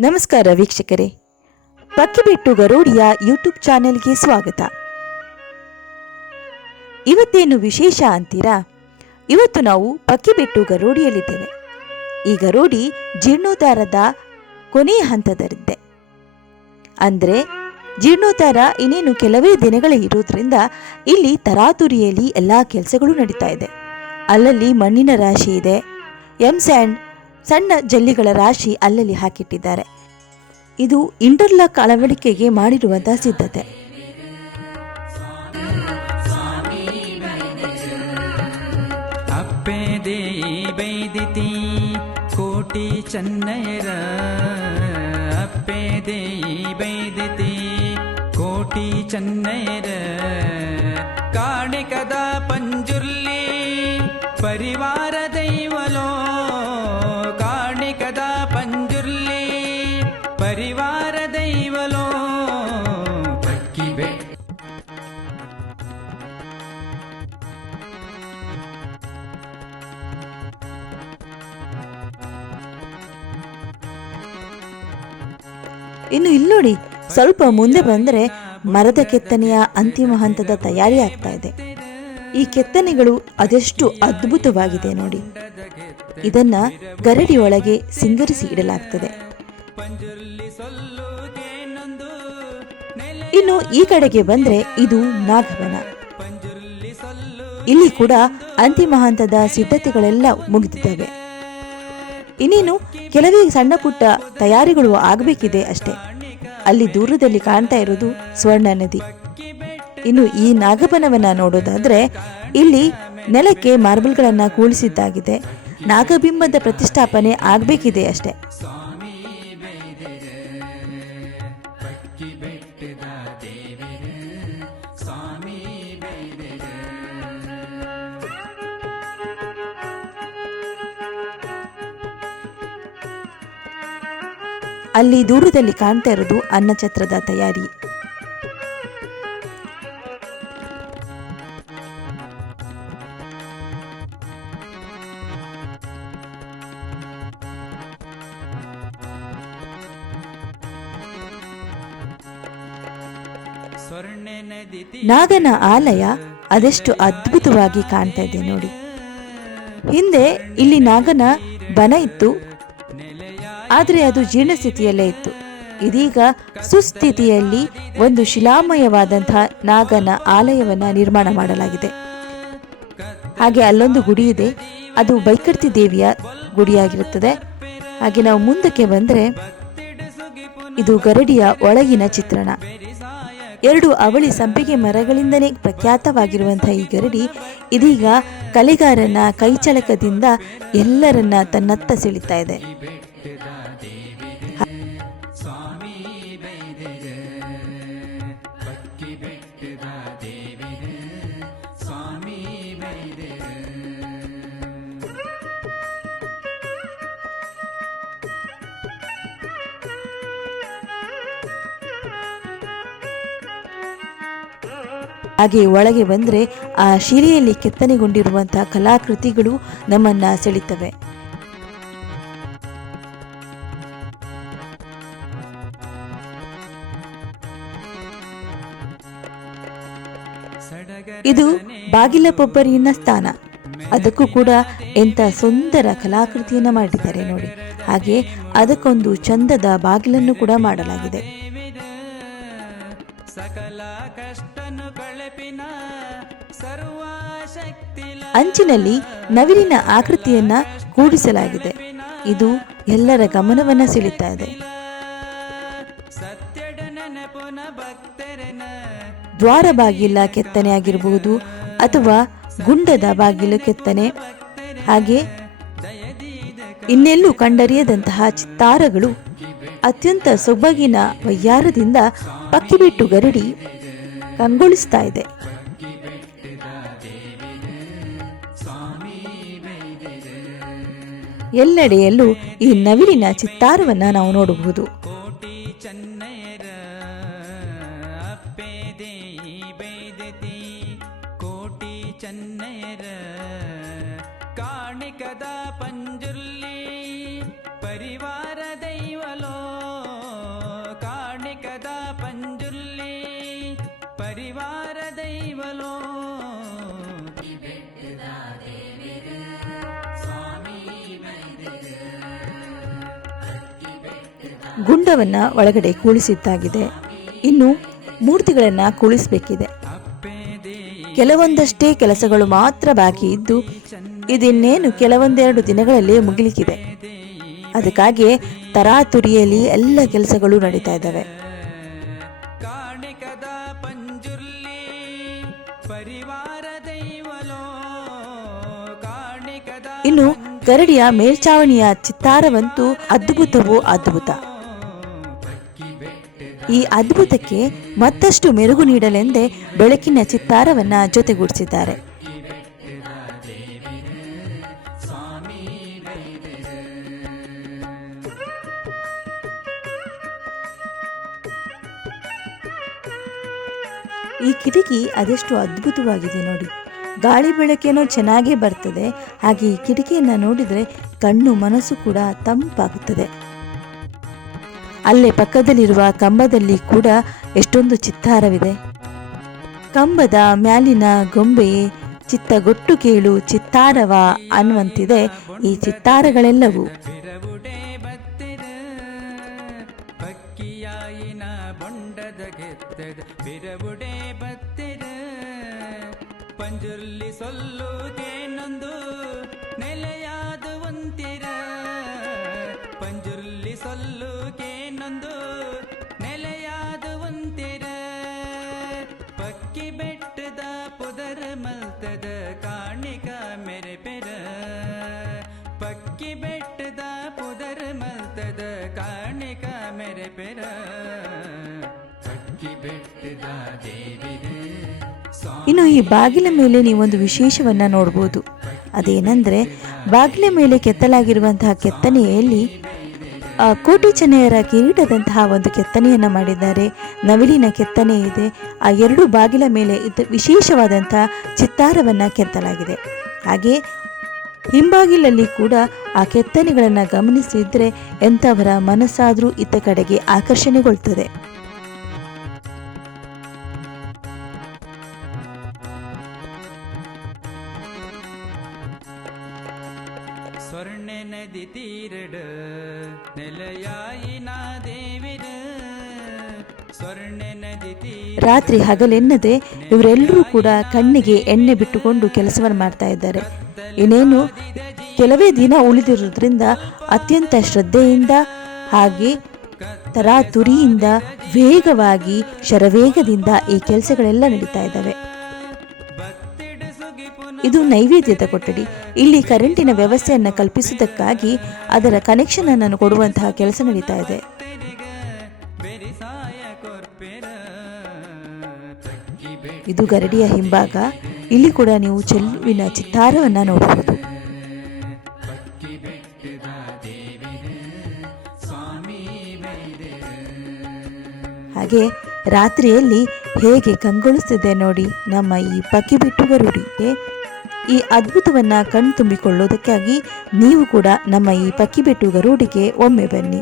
ನಮಸ್ಕಾರ ವೀಕ್ಷಕರೇ. ಪಕ್ಕಿಬೆಟ್ಟು ಗರೋಡಿಯ ಯೂಟ್ಯೂಬ್ ಚಾನೆಲ್ಗೆ ಸ್ವಾಗತ. ಇವತ್ತೇನು ವಿಶೇಷ ಅಂತೀರಾ? ಇವತ್ತು ನಾವು ಪಕ್ಕಿಬೆಟ್ಟು ಗರೋಡಿಯಲ್ಲಿದ್ದೇವೆ. ಈ ಗರೋಡಿ ಜೀರ್ಣೋದ್ಧಾರದ ಕೊನೆಯ ಹಂತದಲ್ಲಿದೆ. ಅಂದರೆ ಜೀರ್ಣೋದ್ಧಾರ ಇನ್ನೇನು ಕೆಲವೇ ದಿನಗಳೇ ಇರೋದ್ರಿಂದ ಇಲ್ಲಿ ತರಾತುರಿಯಲ್ಲಿ ಎಲ್ಲ ಕೆಲಸಗಳು ನಡೀತಾ ಇದೆ. ಅಲ್ಲಲ್ಲಿ ಮಣ್ಣಿನ ರಾಶಿ ಇದೆ. ಎಂ ಸ್ಯಾಂಡ್ ಸಣ್ಣ ಜಲ್ಲಿಗಳ ರಾಶಿ ಅಲ್ಲಲ್ಲಿ ಹಾಕಿಟ್ಟಿದ್ದಾರೆ. ಇದು ಇಂಟರ್ಲಾಕ್ ಅಳವಡಿಕೆಗೆ ಮಾಡಿರುವಂತಹ ಸಿದ್ಧತೆ. ಬೈದಿತಿ, ಕೋಟಿ ಅಪ್ಪೆ ದೇಯಿ ಬೈದಿತಿ, ಕೋಟಿ ಚೆನ್ನೈರ ಕಾಣಿಕದ ಪಂಜುರ್ಲಿ, ಪರಿವಾರ ಇನ್ನು ಇಲ್ಲಿ ನೋಡಿ, ಸ್ವಲ್ಪ ಮುಂದೆ ಬಂದರೆ ಮರದ ಕೆತ್ತನೆಯ ಅಂತಿಮ ಹಂತದ ತಯಾರಿ ಆಗ್ತಾ ಇದೆ. ಈ ಕೆತ್ತನೆಗಳು ಅದೆಷ್ಟು ಅದ್ಭುತವಾಗಿದೆ ನೋಡಿ. ಇದನ್ನ ಗರಡಿಯೊಳಗೆ ಸಿಂಗರಿಸಿ ಇಡಲಾಗ್ತದೆ. ಇನ್ನು ಈ ಕಡೆಗೆ ಬಂದ್ರೆ ಇದು ನಾಗವನ ಇಲ್ಲಿ ಕೂಡ ಅಂತಿಮ ಹಂತದ ಸಿದ್ಧತೆಗಳೆಲ್ಲ ಮುಗಿದಿದ್ದಾವೆ. ಇನ್ನೇನು? ಕೆಲವೇ ಸಣ್ಣ ಪುಟ್ಟ ತಯಾರಿಗಳು ಆಗಬೇಕಿದೆ ಅಷ್ಟೆ. ಅಲ್ಲಿ ದೂರದಲ್ಲಿ ಕಾಣ್ತಾ ಇರೋದು ಸ್ವರ್ಣ ನದಿ. ಇನ್ನು ಈ ನಾಗಬನವನ್ನ ನೋಡೋದಾದ್ರೆ ಇಲ್ಲಿ ನೆಲಕ್ಕೆ ಮಾರ್ಬಲ್ಗಳನ್ನ ಕೂಡಿಸಿದ್ದಾಗಿದೆ ನಾಗಬಿಂಬದ ಪ್ರತಿಷ್ಠಾಪನೆ ಆಗಬೇಕಿದೆ ಅಷ್ಟೇ. ಅಲ್ಲಿ ದೂರದಲ್ಲಿ ಕಾಣ್ತಾ ಇರೋದು ಅನ್ನಛತ್ರದ ತಯಾರಿ. ನಾಗನ ಆಲಯ ಅದೆಷ್ಟು ಅದ್ಭುತವಾಗಿ ಕಾಣ್ತಾ ಇದೆ ನೋಡಿ. ಹಿಂದೆ ಇಲ್ಲಿ ನಾಗನ ಬನ ಇತ್ತು ಆದರೆ ಅದು ಜೀರ್ಣ ಸ್ಥಿತಿಯಲ್ಲೇ ಇತ್ತು. ಇದೀಗ ಸುಸ್ಥಿತಿಯಲ್ಲಿ ಒಂದು ಶಿಲಾಮಯವಾದಂತಹ ನಾಗನ ಆಲಯವನ್ನು ನಿರ್ಮಾಣ ಮಾಡಲಾಗಿದೆ. ಹಾಗೆ ಅಲ್ಲೊಂದು ಗುಡಿ ಇದೆ. ಅದು ಬೈಕರ್ತಿ ದೇವಿಯ ಗುಡಿಯಾಗಿರುತ್ತದೆ. ಹಾಗೆ ನಾವು ಮುಂದಕ್ಕೆ ಬಂದರೆ ಇದು ಗರಡಿಯ ಒಳಗಿನ ಚಿತ್ರಣ. ಎರಡು ಅವಳಿ ಸಂಪಿಗೆ ಮರಗಳಿಂದಲೇ ಪ್ರಖ್ಯಾತವಾಗಿರುವಂತಹ ಈ ಗರಡಿ ಇದೀಗ ಕಲೆಗಾರನ ಕೈಚಳಕದಿಂದ ಎಲ್ಲರನ್ನ ತನ್ನತ್ತ ಸೆಳಿತಾ ಇದೆ. ಹಾಗೆ ಒಳಗೆ ಬಂದ್ರೆ ಆ ಶಿಲೆಯಲ್ಲಿ ಕೆತ್ತನೆಗೊಂಡಿರುವಂತಹ ಕಲಾಕೃತಿಗಳು ನಮ್ಮನ್ನ ಸೆಳಿತವೆ ಇದು ಬಾಗಿಲ ಪೊಬ್ಬರಿನ ಸ್ಥಾನ. ಅದಕ್ಕೂ ಕೂಡ ಎಂತ ಸುಂದರ ಕಲಾಕೃತಿಯನ್ನ ಮಾಡಿದ್ದಾರೆ ನೋಡಿ. ಹಾಗೆ ಅದಕ್ಕೊಂದು ಚಂದದ ಬಾಗಿಲನ್ನು ಕೂಡ ಮಾಡಲಾಗಿದೆ. ಅಂಚಿನಲ್ಲಿ ನವಿಲಿನ ಆಕೃತಿಯನ್ನ ಕೂಡಿಸಲಾಗಿದೆ. ಇದು ಎಲ್ಲರ ಗಮನವನ್ನ ಸೆಳೀತಾ ಇದೆ. ದ್ವಾರ ಬಾಗಿಲ ಕೆತ್ತನೆ ಆಗಿರಬಹುದು ಅಥವಾ ಗುಂಡದ ಬಾಗಿಲು ಕೆತ್ತನೆ. ಹಾಗೆ ಇನ್ನೆಲ್ಲೂ ಕಂಡರಿಯದಂತಹ ಚಿತ್ತಾರಗಳು ಅತ್ಯಂತ ಸೊಬಗಿನ ವಯ್ಯಾರದಿಂದ ಪಕ್ಕಿಬಿಟ್ಟು ಗರಡಿ ಕಂಗೊಳಿಸ್ತಾ ಇದೆ. ಎಲ್ಲೆಡೆಯಲ್ಲೂ ಈ ನವಿಲಿನ ಚಿತ್ತಾರವನ್ನು ನಾವು ನೋಡಬಹುದು. ನೇರ ಕಾಣಿಕದ ಪಂಜುರ್ಲಿ ಪರಿವಾರ ದೈವಲೋ ಕಾಣಿಕದ ಪಂಜುರ್ಲಿ ಪರಿವಾರ ದೈವಲೋ ಗುಂಡವನ್ನ ಒಳಗಡೆ ಕೂಳಿಸಿದ್ದಾಗಿದೆ. ಇನ್ನು ಮೂರ್ತಿಗಳನ್ನ ಕೂಳಿಸಬೇಕಿದೆ. ಕೆಲವೊಂದಷ್ಟೇ ಕೆಲಸಗಳು ಮಾತ್ರ ಬಾಕಿ ಇದ್ದು ಇದಿನ್ನೇನು ಕೆಲವೊಂದೆರಡು ದಿನಗಳಲ್ಲಿ ಮುಗಿಲಿಕ್ಕಿದೆ. ಅದಕ್ಕಾಗಿಯೇ ತರಾತುರಿಯಲ್ಲಿ ಎಲ್ಲ ಕೆಲಸಗಳು ನಡೀತಾ ಇದ್ದಾವೆ. ಇನ್ನು ಗರಡಿಯ ಮೇಲ್ಚಾವಣಿಯ ಚಿತ್ತಾರವಂತೂ ಅದ್ಭುತವೂ ಅದ್ಭುತ. ಈ ಅದ್ಭುತಕ್ಕೆ ಮತ್ತಷ್ಟು ಮೆರುಗು ನೀಡಲೆಂದೇ ಬೆಳಕಿನ ಚಿತ್ತಾರವನ್ನ ಜೊತೆಗೂಡಿಸಿದ್ದಾರೆ. ಈ ಕಿಟಕಿ ಅದೆಷ್ಟು ಅದ್ಭುತವಾಗಿದೆ ನೋಡಿ. ಗಾಳಿ ಬೆಳಕೇನೋ ಚೆನ್ನಾಗೇ ಬರ್ತದೆ. ಹಾಗೆ ಈ ಕಿಟಕಿಯನ್ನು ನೋಡಿದರೆ ಕಣ್ಣು ಮನಸ್ಸು ಕೂಡ ತಂಪಾಗುತ್ತದೆ. ಅಲ್ಲೇ ಪಕ್ಕದಲ್ಲಿರುವ ಕಂಬದಲ್ಲಿ ಕೂಡ ಎಷ್ಟೊಂದು ಚಿತ್ತಾರವಿದೆ. ಕಂಬದ ಮ್ಯಾಲಿನ ಗೊಂಬೆ ಚಿತ್ತಗೊಟ್ಟು ಕೇಳು ಚಿತ್ತಾರವ ಅನ್ನುವಂತಿದೆ ಈ ಚಿತ್ತಾರಗಳೆಲ್ಲವೂ. ಪಂಜುರ್ಲಿ ಸೊಲ್ಲುದೇನೊಂದು ನೆಲೆಯಾದ ಬೆಟ್ಟದ ಪುದರ್ ಮಲ್ತದ ಕಾಣಿಕ ಬೆಟ್ಟದ ದೇವಿದೆ ಇನ್ನು ಈ ಬಾಗಿಲ ಮೇಲೆ ನೀವೊಂದು ವಿಶೇಷವನ್ನ ನೋಡಬಹುದು ಅದೇನಂದ್ರೆ ಬಾಗಿಲ ಮೇಲೆ ಕೆತ್ತಲಾಗಿರುವಂತಹ ಕೆತ್ತನೆಯಲ್ಲಿ ಆ, ಕೋಟಿ ಚೆನ್ನೆಯರ ಕಿರೀಟದಂತಹ ಒಂದು ಕೆತ್ತನೆಯನ್ನ ಮಾಡಿದ್ದಾರೆ. ನವಿಲಿನ ಕೆತ್ತನೆ ಇದೆ. ಆ ಎರಡು ಬಾಗಿಲ ಮೇಲೆ ಇದ್ದ ವಿಶೇಷವಾದಂತಹ ಚಿತ್ತಾರವನ್ನ ಕೆತ್ತಲಾಗಿದೆ. ಹಾಗೆ ಹಿಂಬಾಗಿಲಲ್ಲಿ ಕೂಡ ಆ ಕೆತ್ತನೆಗಳನ್ನು ಗಮನಿಸಿದ್ರೆ ಎಂಥವರ ಮನಸ್ಸಾದರೂ ಇತ್ತ ಕಡೆಗೆ ಆಕರ್ಷಣೆಗೊಳ್ತದೆ. ಸ್ವರ್ಣ ನದಿ ತೀರಡ ನೆಲೆಯಾಯಿನ ದೇವಿರ ಸ್ವರ್ಣ ನದಿ ತೀರ ರಾತ್ರಿ ಹಗಲೆನ್ನದೆ ಇವರೆಲ್ಲರೂ ಕೂಡ ಕಣ್ಣಿಗೆ ಎಣ್ಣೆ ಬಿಟ್ಟುಕೊಂಡು ಕೆಲಸವನ್ನು ಮಾಡ್ತಾ ಇದ್ದಾರೆ. ಇನ್ನೇನು ಕೆಲವೇ ದಿನ ಉಳಿದಿರೋದ್ರಿಂದ ಅತ್ಯಂತ ಶ್ರದ್ಧೆಯಿಂದ ಹಾಗೆ ತರಾತುರಿಯಿಂದ ವೇಗವಾಗಿ, ಶರವೇಗದಿಂದ ಈ ಕೆಲಸಗಳೆಲ್ಲ ನಡೀತಾ ಇದ್ದಾವೆ. ಇದು ನೈವೇದ್ಯದ ಕೊಠಡಿ. ಇಲ್ಲಿ ಕರೆಂಟಿನ ವ್ಯವಸ್ಥೆಯನ್ನು ಕಲ್ಪಿಸುವುದಕ್ಕಾಗಿ ಅದರ ಕನೆಕ್ಷನ್ ಅನ್ನು ಕೊಡುವಂತಹ ಕೆಲಸ ನಡೀತಾ ಇದೆ. ಇದು ಗರಡಿಯ ಹಿಂಭಾಗ. ಇಲ್ಲಿ ಕೂಡ ನೀವು ಚೆಲುವಿನ ಚಿತ್ತಾರವನ್ನು ನೋಡಬಹುದು. ಹಾಗೆ ರಾತ್ರಿಯಲ್ಲಿ ಹೇಗೆ ಕಂಗೊಳಿಸ್ತಿದೆ ನೋಡಿ ನಮ್ಮ ಈ ಪಕ್ಕಿಬಿಟ್ಟು ಗರುಡಿಗೆ ಈ ಅದ್ಭುತವನ್ನ ಕಣ್ತುಂಬಿಕೊಳ್ಳೋದಕ್ಕಾಗಿ ನೀವು ಕೂಡ ನಮ್ಮ ಈ ಪಕ್ಕಿ ಬಿಟ್ಟುವ ಗರುಡಿಗೆ ಒಮ್ಮೆ ಬನ್ನಿ.